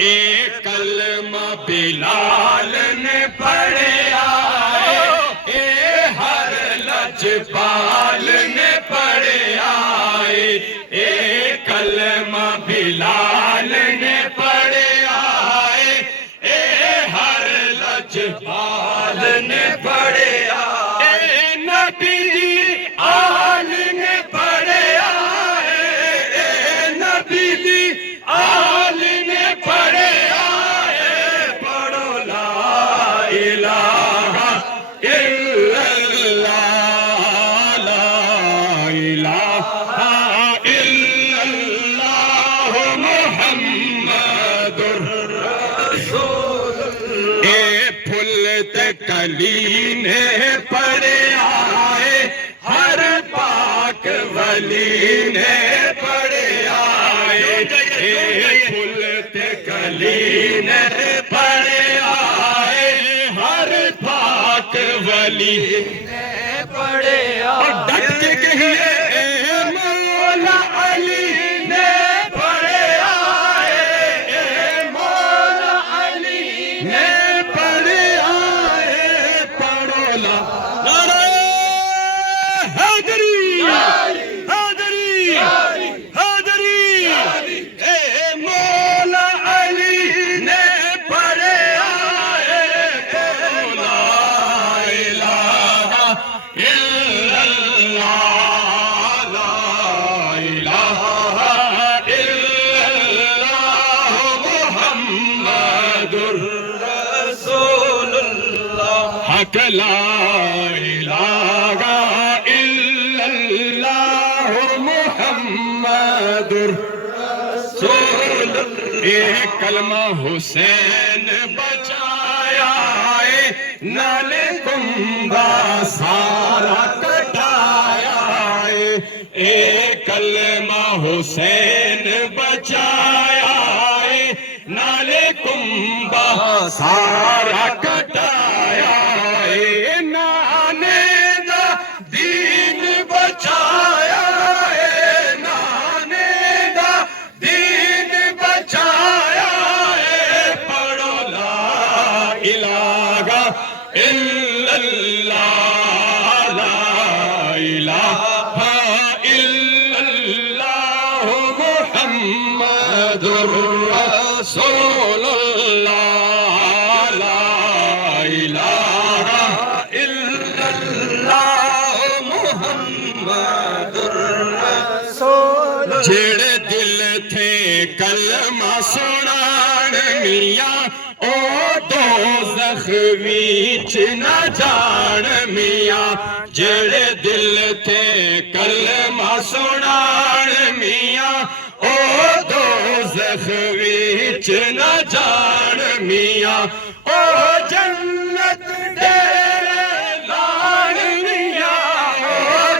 ایک کلمہ بلال نے پڑھا اے ہر لجپال نے پڑھا ایک کلمہ بلال نے پڑھا اے ہر لجپال نے پڑھا اے نبی آل نے پڑھا اے نبی آل نے پڑھا پڑھو لا الہ الا اللہ لا الہ الا اللہ محمد رسول اللہ اے پھلت کلی نے پڑھا ہر پاک ولی نے پڑھا اے پھلت کلی نے پڑھا ہر پاک ولی نے پڑھا اور ڈٹ کے کہیے اے مولا علی نے پڑھا اے مولا علی نے پڑھا پڑھو لا نعرہ حیدری حیدری حیدری اے مولا علی نے پڑھا لا الہ الا اللہ لا الہ الا اللہ محمد رسول اللہ حق لا الہ الا اللہ محمد رسول اللہ ایک کلمہ حسین بچایا نال کنبہ سارا کٹایا ایک کلمہ حسین بچایا نال کنبہ سارا کٹایا نانے دا دین بچایا نانے دا دین بچایا پڑھو لا الہ الا اللہ لا الہ الا اللہ محمد رسول اللہ لا الہ الا اللہ محمد رسول اللہ جڑے دل تھے کلمہ سنان میاں او دوزخ ویچ نہ جان میاں جڑے دل تھے کلمہ سنان میاں او دوزخ ویچ نہ جان میاں او جنت ڈیرے لان میاں او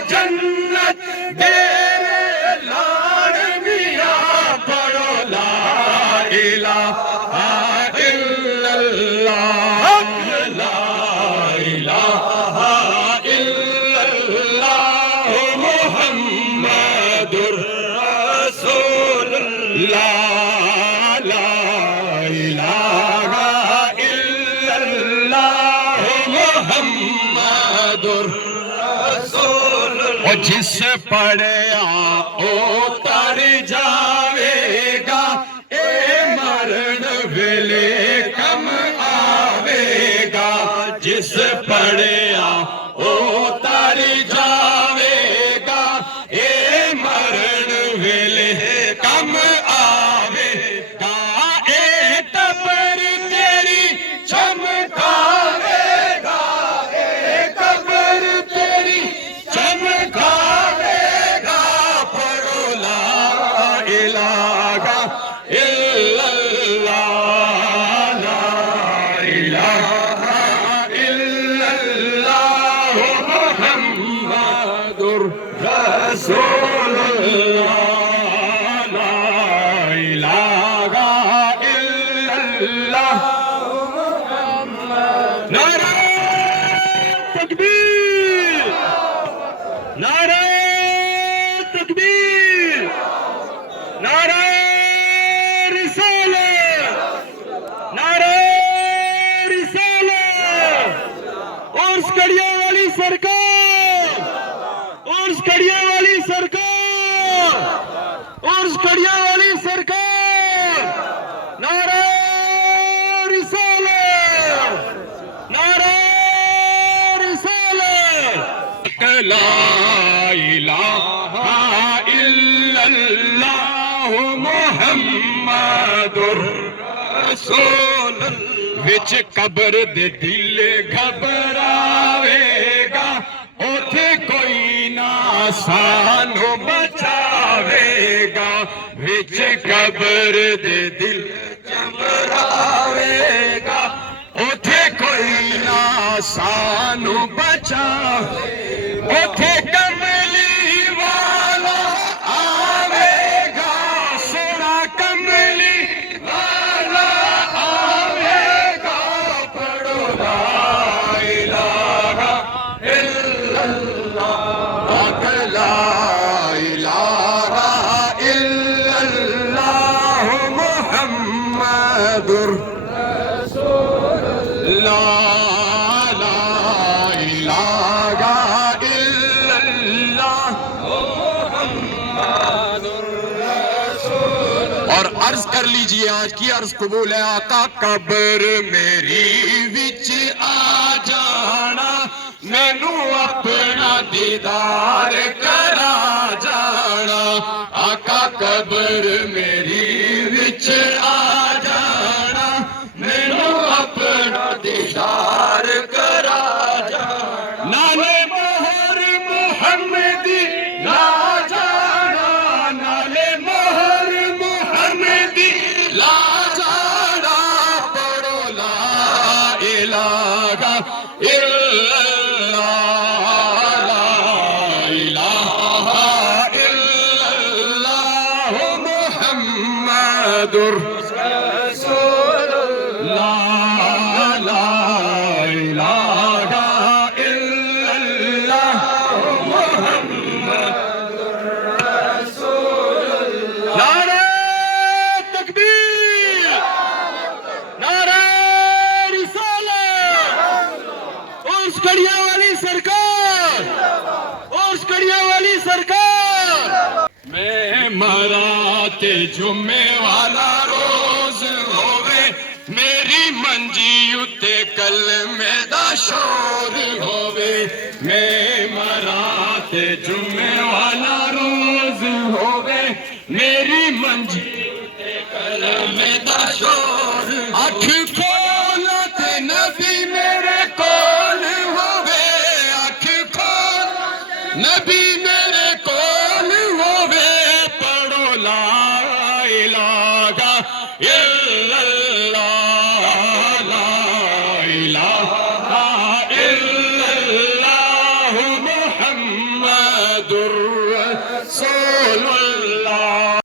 جنت ڈیرے لان میاں پڑھو لا الہ الا اللہ لا الہ الا اللہ محمد رسول اللہ لا الہ الا اللہ محمد رسول اللہ اور جس پڑھا او تر جاوے گا اے مرن ویلے کم آوے گا جس پڑھا او تر جاوے گا اے مرن ویلے کم آوے گا اے قبر تیری چمکاوے گا اے قبر تیری چمکاوے گا پڑھو لا الہ اس کڑیاں والی سرکار نعرہ رسالت نعرہ رسالت لا الہ الا اللہ محمد رسول وچ قبر دے دل گھبراوے گا اوتھے کوئی نہ سانو بچاوے گا وچ قبر دے دل گھبراوے گا اوتھے کوئی نہ سانو بچاوے اوتھے کملی والا آوے گا سونا کملی والا آوے گا پڑھو لا الہ الا اللہ لا الہ الا اللہ محمد رسول اللہ اور عرض کر لیجئے آج کی عرض قبول ہے آقا قبر میری وچ آ جانا مینو اپنا دیدار کرا جانا آقا قبر میری وچ آ جانا مینو اپنا دیدار کرا جانا نالے مہر محمدی لا جانا نالے مہر محمدی لا جانا پڑھو لا الہ الا اللہ لا الہ الا اللہ محمد رسول اللہ لا الہ الا اللہ محمد رسول اللہ نعرہ تکبیر نعرہ رسالت اس کڑیاں والی سرکار اس کڑیاں والی سرکار میں مرا تے جمعے والا روز ہووے میری منجی اتے کلمے دا شور ہووے میں مرا تے جمعے والا روز ہووے میری منجی اتے کلمے دا شور اکھ کھولا تے نبی میرے کول ہووے اکھ کھولا نبی میرے کول ہووے پڑھو لا الہ الا